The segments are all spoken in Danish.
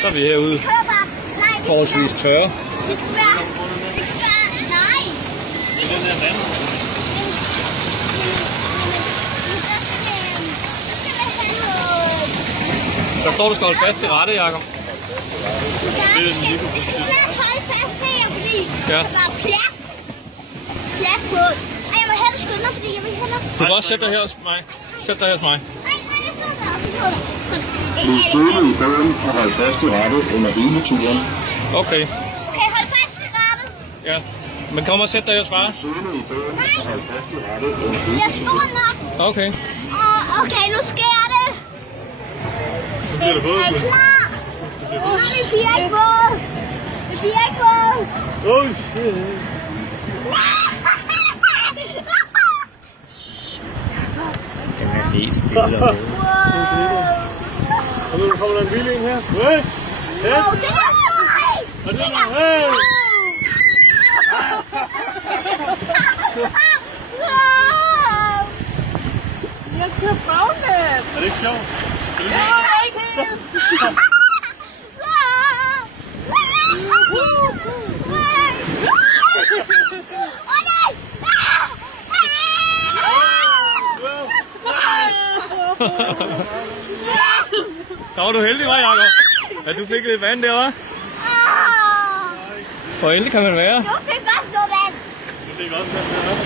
Så er vi herude. Forholdsvis tørre. Det skal være... Nej! Det er den her vand. Der står, du skal holde fast til rette, Jacob. Ja, vi skal snart holde fast til jer, fordi der er plads på. Ej, jeg må hellere skynde mig, fordi jeg vil hellere... Du kan også sætte dig her hos mig. Sæt dig her hos mig. Nej, jeg sidder deroppe. Bliv siddende i båden og hold fast i rattet under hele turen. Okay. Okay, hold fast i rattet. Ja. Men kom og sæt dig her hos far. Bliv siddende i båden og hold fast i rattet under hele Jeg er stor nok. Okay. Okay, nu sker det. Er I klar? Nej, vi bliver ikke våde. Vi bliver ikke våde. Oh shit. Den er helt stille. Og nu kommer der en bil ind her. Wow, det er stort. Og det er hey! Jeg kører baglæns. Er det ikke sjovt? Så var du heldig, var Jacob? At du fik lidt vand der, hva'? Hvor endelig kan man være? Du fik også noget vand. Du fik også vand med, hva'?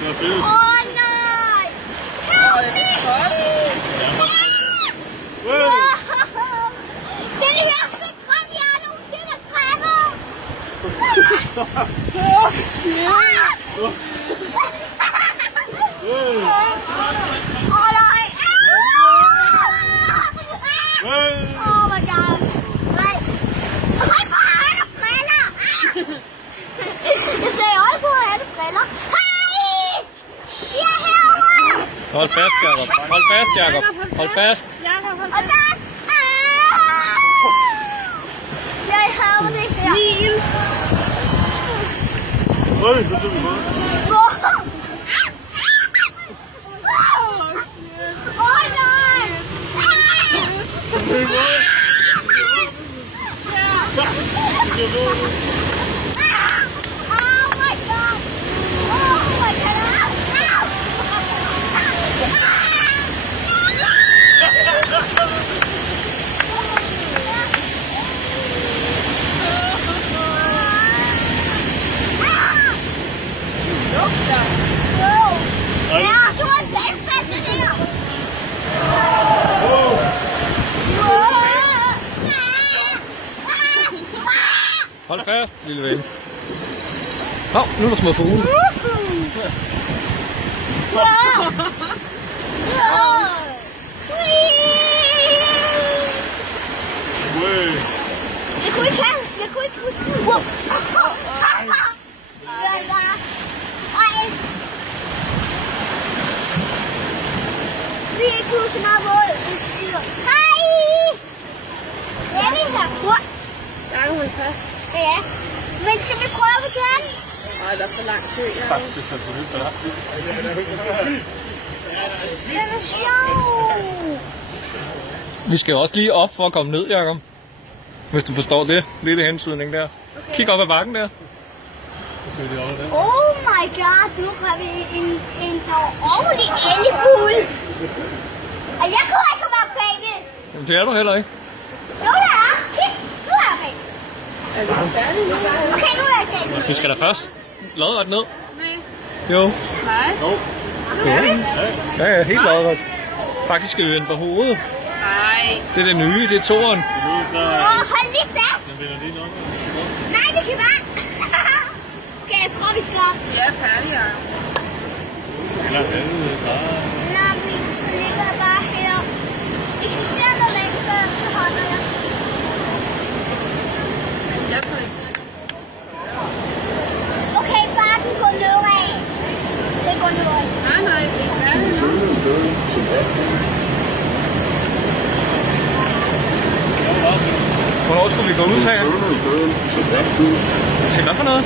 Det var fedt. Åh nej! Help me! Det er det værste grøn, jeg nogensinde har drømmet. Åh, shit! Åh nej! Oh my god! Nej! Hold på at have briller! Jeg sagde hold på at have briller. Hej! De er herovre! Hold fast, Jacob. Hold fast, Jacob. Hold fast. Hold fast! Jeg hader det her. Smil! Øj, så tog vi på. Åh nej! Oh my god! Oh my god! Ja, du har vandfald det der! Hold fast, lille ven. Hov, nu er der små fugle. Jeg kunne ikke have. Jeg kunne ikke. Wow. Vi er ikke så meget våd. Hej! Hvad er det her? Jeg er holdt fast. Ja. Men skal vi prøve igen? Nej, der er for lang tid. Det er så vildt, hvad der Den er sjov. Vi skal også lige op for at komme ned, Jacob. Hvis du forstår det. Lille hensydning der. Okay. Kig op ad bakken der. Oh my god, nu har vi en ordentlig endefugl. Og jeg kunne ikke være bagved. Jamen, det er du heller ikke. Jo, jeg er. Kig, nu er jeg bagved. Er du færdig nu? Okay, nu er jeg bagved. Vi skal da først lodret ned. Nej. Jo. Nej. Ja, helt lodret. Faktisk skal vi vende på hovedet. Nej. Det er det nye, det er toren. Hold lige fast. Nej, det kan være. Okay, jeg tror, vi skal op. Jeg er færdig, ja. Eller helvede, bare. Nej, så ligger jeg bare her. Hvis vi ser noget væk, så holder jeg. Jeg kan ikke. Okay, bakken går nedad. Det går nedad. Nej, det er færdig nu. Hvornår skulle vi gå ud, sagde jeg? Se, hvad for noget?